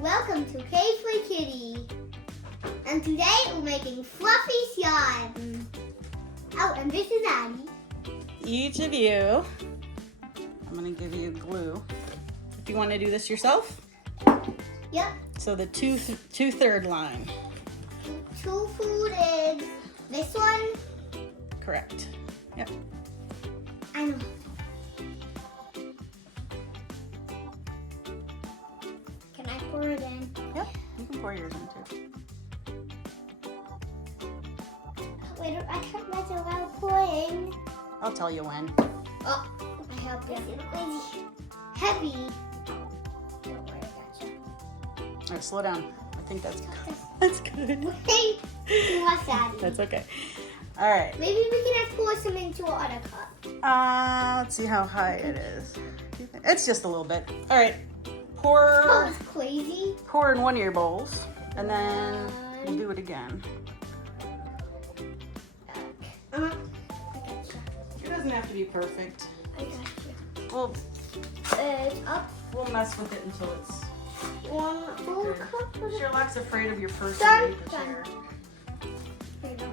Welcome to K-Free Kitty. And today we're making fluffy slime. Oh, and this is Addie. Each of you, I'm gonna give you glue. If you want to do this yourself. Yep. So the two-third line. Two food eggs. This one? Correct. Yep. I know. Can I pour it in? Yep. You can pour yours in too. Wait, I can't let it while pouring. I'll tell you when. Oh, I help you. It's heavy. Don't worry, I got you. All right, slow down. I think that's good. Wait, what's that? That's okay. All right. Maybe we can just pour some into our other cup. Let's see how high it is. It's just a little bit. All right. Pour. Oh, it's crazy. Pour in one of your bowls, and then we'll do it again. I got you. It doesn't have to be perfect. I got you. We'll Up. mess with it until it's. One full cup. Sherlock's afraid of your purse. Done. Chair.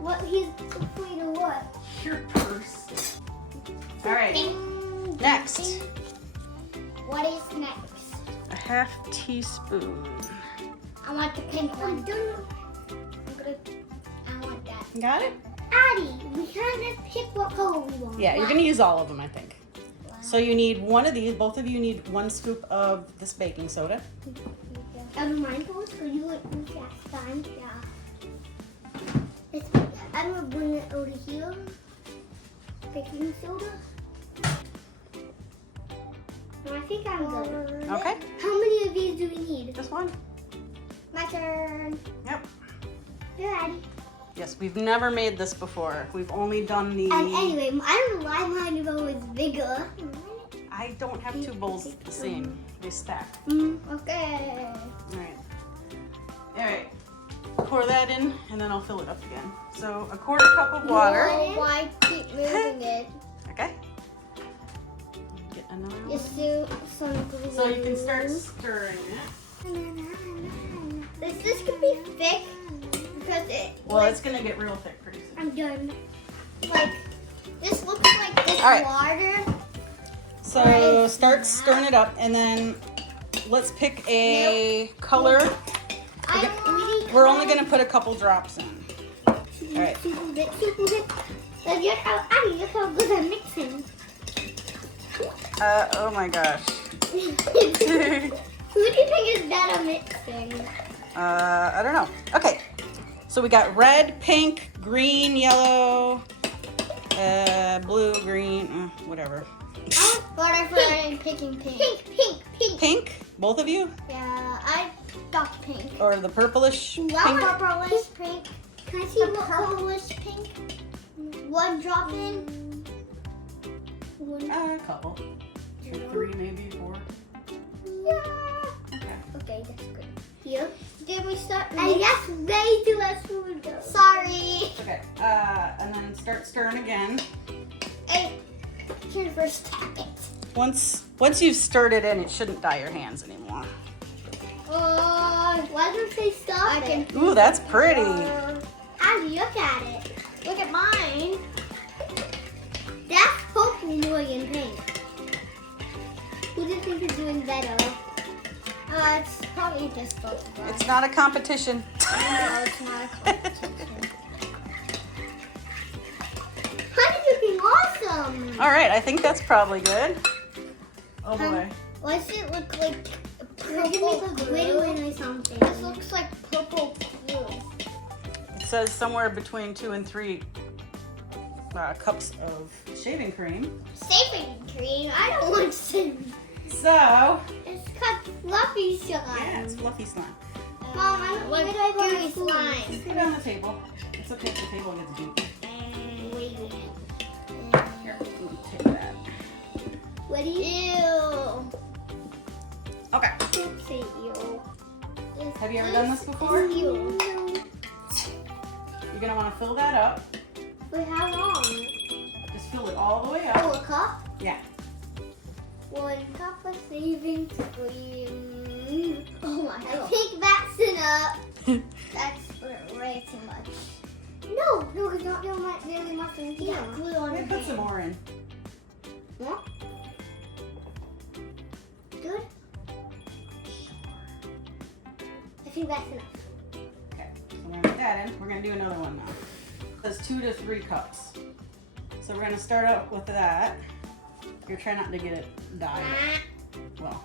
What? He's afraid of what? Your purse. All right. Ding, Next. ding. What is next? A half teaspoon. I want the pink one. I want that. Got it? Addie, we can't just pick what color we want. Yeah, you're gonna use all of them, I think. Wow. So you need one of these. Both of you need 1 scoop of this baking soda. And mine goes for you at last time. Yeah. I'm gonna bring it over here. Baking soda. No, I think I'm good. Okay. How many of these do we need? Just one. My turn. Yep. You're Addie. Yes, we've never made this before. We've only done the. And anyway, I don't know why mine is always bigger. I don't have 2 bowls the same. They stack. Okay. All right. All right. Pour that in, and then I'll fill it up again. So a 1/4 cup of water. Why keep moving it? Okay. Get another one. Just do some glue. So you can start stirring it. This could be thick because Well, it's gonna get real thick pretty soon. I'm done. Like this looks like this All right. water. So start stirring it up, and then let's pick a color. We're only gonna put a couple drops in. All right. Look how good I'm mixing. Oh my gosh. Who do you think is better mixing? I don't know. Okay. So we got red, pink, green, yellow, blue, green, whatever. But I'm picking pink. Pink. Pink? Both of you? Yeah, I got pink. Or the purplish pink? Purplish pink. Can I see the purplish pink? One drop in. One. A couple. 2, 3, maybe 4. Yeah. Okay. Okay, that's good. Here. Did we start? And yes, way too much food. Sorry. Okay. And then start stirring again. Hey, here first tap it. Once you've stirred it in, it shouldn't dye your hands anymore. Why don't they stop it? Ooh, that's pretty. Abby, look at it. Look at mine. That's purple more than pink. Who do you think is doing better? It's probably just both of us. It's not a competition. No, it's not a competition. Honey's looking awesome. All right, I think that's probably good. Oh boy. Why does it look like purple glue or something? This looks like purple glue. It says somewhere between 2 and 3 cups of shaving cream. Shaving cream? I don't want shaving. So, It's cut fluffy slime. yeah, it's fluffy slime. Mom, where do I put my slime? Just put it on the table. It's okay if the table gets deep. Wait a minute. Here, let me take that. What do you? Okay. Don't say ew. Have you ever done this before? Ew. You're gonna want to fill that up. For how long? Just fill it all the way up. Oh, a cup? Yeah. 1 cup of shaving cream. Oh my god. I think that's enough. That's way too much. No, it's not really much in here. Yeah, glue on Let me put some more in. More? Good? I think that's enough. Okay, so we're gonna put that in. We're gonna do another one now. It says 2 to 3 cups. So we're gonna start out with that. You're trying not to get it dyed. Well.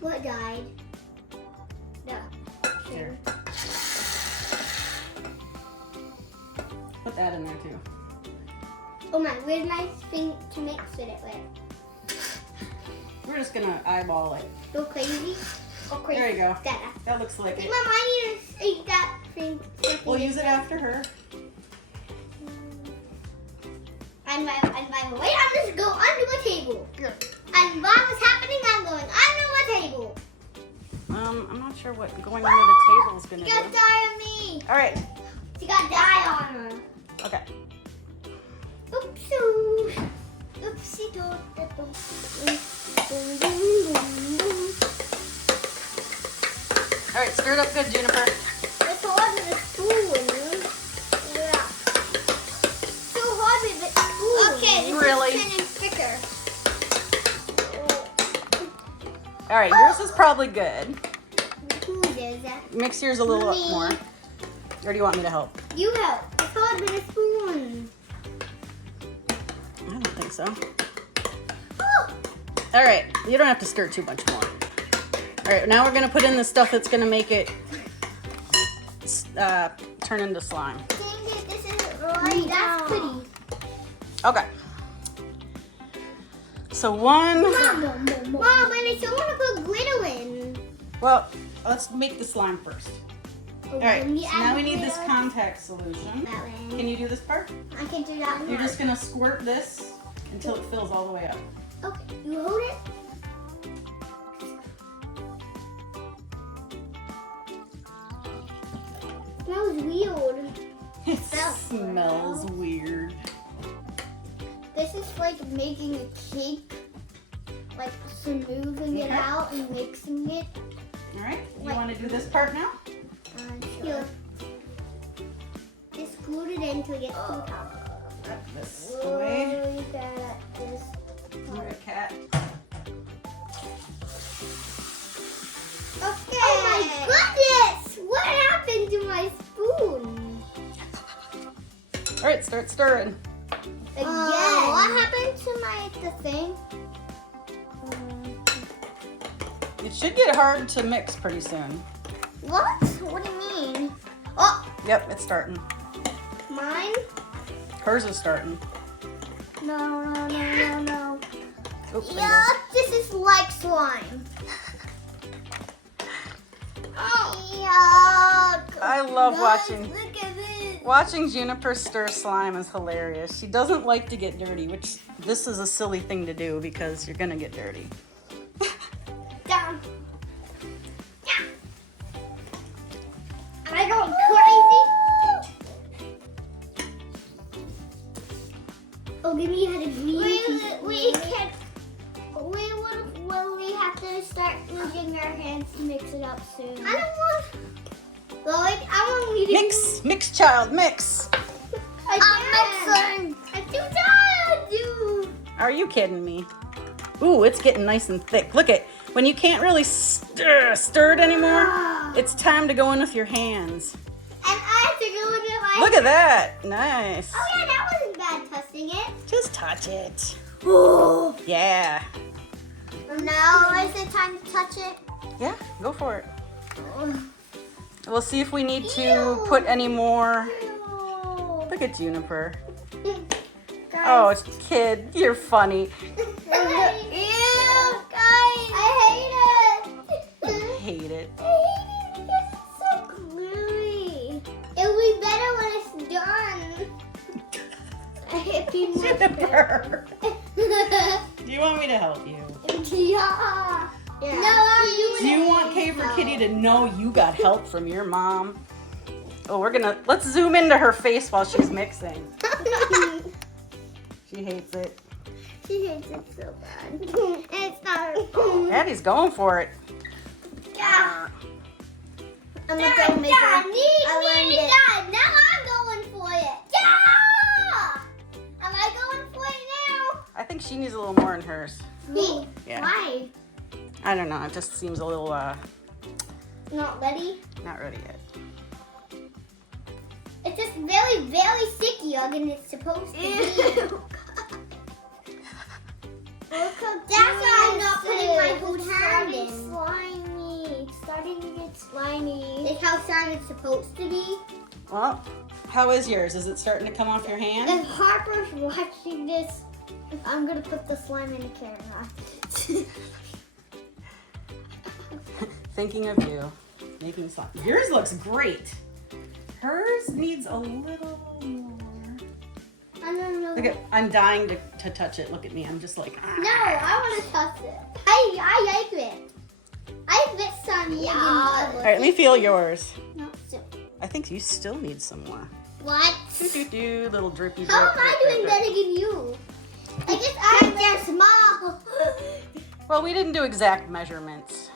What died? No. Here. Put that in there too. Oh my, where's my thing to mix it with? We're just gonna eyeball it. Go crazy? Go crazy. There you go. That. That looks like it. Mom, I need to eat that thing. We'll use it after her. And by the way, I'm just go under the table. And while it's happening, I'm going under the table. I'm not sure what going under the table is gonna You got do. dye on me. All right. She got dye on her. Okay. Oopsie. Oopsie All right, stir it up good, Juniper. It's hard with a spoon. Yeah. So hard with a spoon. Okay, this Really? is kind of thicker. All right, yours is probably good. Who is that? Mix yours a little up Me. more. Or do you want me to help? You help. It's hard with a spoon. I don't think so. Oh. All right, you don't have to stir too much more. All right, now we're gonna put in the stuff that's gonna make it turn into slime. Dang it, this is right. That's pretty. Okay. So one. Mom, and I still want to put glitter in. Well, let's make the slime first. All right, Let me so add now we the need this glitter. contact solution. That way. Can you do this part? I can do that one. You're just gonna squirt this until it fills all the way up. Okay, you hold it. Smells weird. It Smells smells weird. This is like making a cake, like smoothing it Okay. out and mixing it. All right, you Like- want to do this part now? Sure. Just glue it in till it gets to the top. This way. Oh, you got this. All right, cat. Okay. Oh my goodness! What happened to my spoon? All right, start stirring. Again. What happened to the thing? It should get hard to mix pretty soon. What? What do you mean? Oh, Yep, it's starting. mine? Hers is starting. No. Oops, Yeah, this is like slime. Oh, yuck. I love Guys, watching Look at this. Watching Juniper stir slime is hilarious. She doesn't like to get dirty, which this is a silly thing to do because you're gonna get dirty. Down. Yeah. Am I going crazy? Oh, give me had a green. We can. Will we have to start using our hands to mix it up soon? I don't want. Lloyd, I want you to Mix, child, mix. I'm mixing. I'm too tired, dude. Are you kidding me? Ooh, it's getting nice and thick. Look at, when you can't really stir it anymore, it's time to go in with your hands. And I have to go with my. Look at that, nice. Oh yeah, that wasn't bad touching it. Just touch it. Oh. Yeah, Now is it time to touch it? yeah, go for it. We'll see if we need to Ew. put any more. Ew. Look at Juniper. Guys. Oh, kid, you're funny. Ew, guys. I Hate it. I hate it because it's so gluey. It'll be better when it's done. It'd be much Juniper, better. do you want me to help you? Yeah. No, I'm doing Do you it. want Kay for Kitty to know you got help from your mom? Oh, let's zoom into her face while she's mixing. She hates it. She hates it so bad. And it's not her fault. Daddy's going for it. Yeah. I'm gonna go make it. Now I'm going for it. Yeah! Am I going for it now? I think she needs a little more in hers. Me? Yeah. Why? I don't know. It just seems a little Not ready? not ready yet. It's just very, very sticky, than it's supposed to be. That's why I'm not putting my whole hand in. Slimy. It's starting to get slimy. It's how slime it's supposed to be. Well, how is yours? Is it starting to come off your hand? If Harper's watching this, I'm gonna put the slime in the camera. Thinking of you, making slime. Yours looks great. Hers needs a little more. I don't know. Look at, I'm dying to touch it. Look at me. I'm just like, ah. No, I want to touch it. I like it. I bet some. Yeah. All right, let me feel yours. No, so. I think you still need some more. What? Do, little drippy drip. How am I doing better than you? I guess I'm just small. Well, we didn't do exact measurements.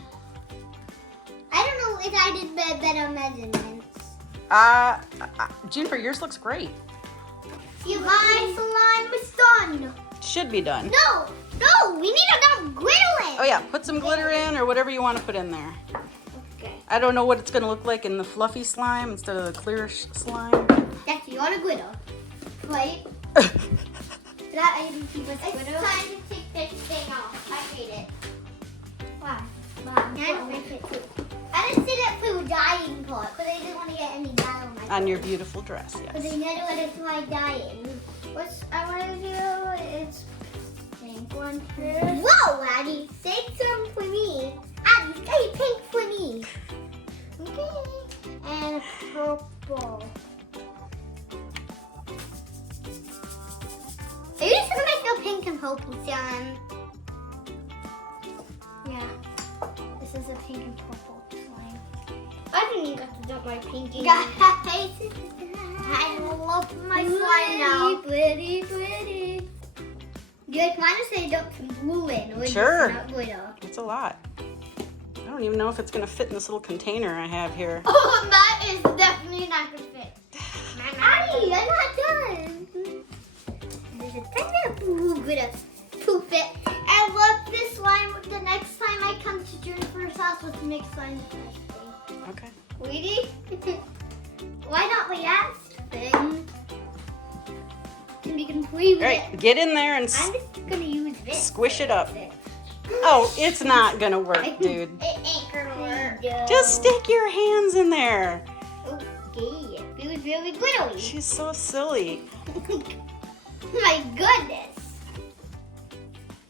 I don't know if I did better measurements. Juniper, yours looks great. My slime is done. Should be done. No, we need enough glitter in. Oh yeah, put some glitter in or whatever you want to put in there. Okay. I don't know what it's going to look like in the fluffy slime instead of the clear slime. That's you want a glitter, right? It's time to take this thing off. I hate it. Why? I didn't see that blue dyeing part because I didn't want to get any dye on my On your beautiful dress, because yes. I never want to try dyeing. What I want to do is pink one first. Whoa, Addie, take some for me. Addie, stay pink for me. Okay. And purple. Are you just gonna make the pink and purple, John? Yeah. This is a pink and purple slime. I didn't even get to dump my pinky. Guys, I love my slime now. Pretty. Do you want to say dump some glue in? Or Sure. Just not glitter? It's a lot. I don't even know if it's going to fit in this little container I have here. Oh, that is definitely not gonna fit. Addie, I'm not done. There's a tiny blue glitter to fit. I love this slime. The next time I come to Juniper's house, let's make slime the first thing. Okay. Sweetie? Why not the last thing? Can be complete with All right, it. get in there and I'm just gonna use this. squish it up. Oh, it's not going to work, dude. It ain't gonna work. Just stick your hands in there. Okay, it feels really glittery. She's so silly. My goodness.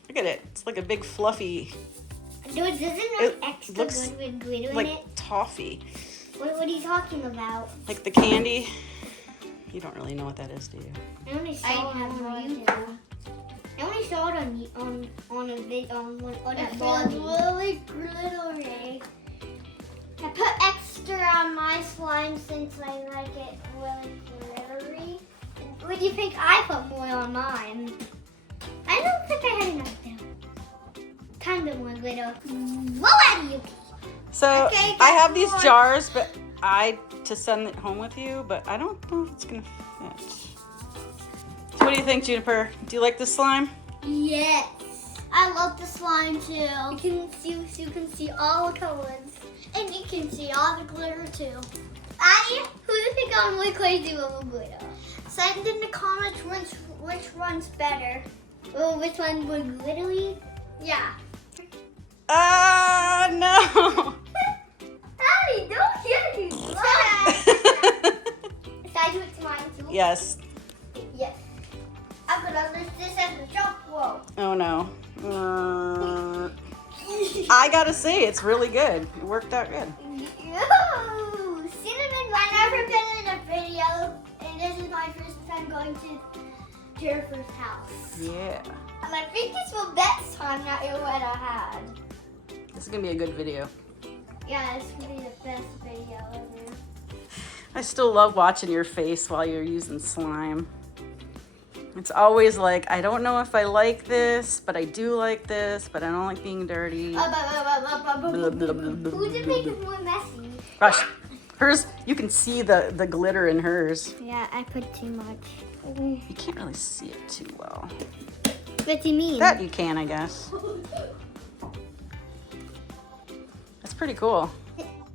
Look at it. It's like a big fluffy, Dude, doesn't It look extra looks good with glitter in like it? toffee. What are you talking about? Like the candy. You don't really know what that is, do you? I only saw it on YouTube. I only saw it on a video on that blog. It's really glittery. I put extra on my slime since I like it really glittery. What do you think I put more on mine? I don't think I had enough though. Kind of more glitter. Whoa, Addie, So Okay, I have these one. jars, but to send it home with you, but I don't know if it's gonna fit. So what do you think, Juniper? Do you like this slime? Yes. I love the slime too. You can see all the colors. And you can see all the glitter too. Who do you think I'm really crazy with glitter? Send in the comments which one's better. Oh, which one was glittery? Yeah. No. Addie, don't get me wrong. Should I do it to mine too? Yes. Yes. I'm gonna lift this as a jump rope. Oh no. I gotta say, it's really good. It worked out good. Cinnamon, I never been in a video, and this is my first time going to Juniper's house. Yeah. And I think this was the best time that you ever had. This is gonna be a good video. Yeah, it's gonna be the best video ever. I still love watching your face while you're using slime. It's always like, I don't know if I like this, but I do like this, but I don't like being dirty. But Who's it make it more messy? Gosh, hers, you can see the glitter in hers. Yeah, I put too much. You can't really see it too well. What do you mean? That you can, I guess. That's pretty cool.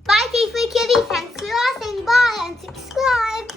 Bye, Casey Kitty. Thanks for watching. Bye and subscribe.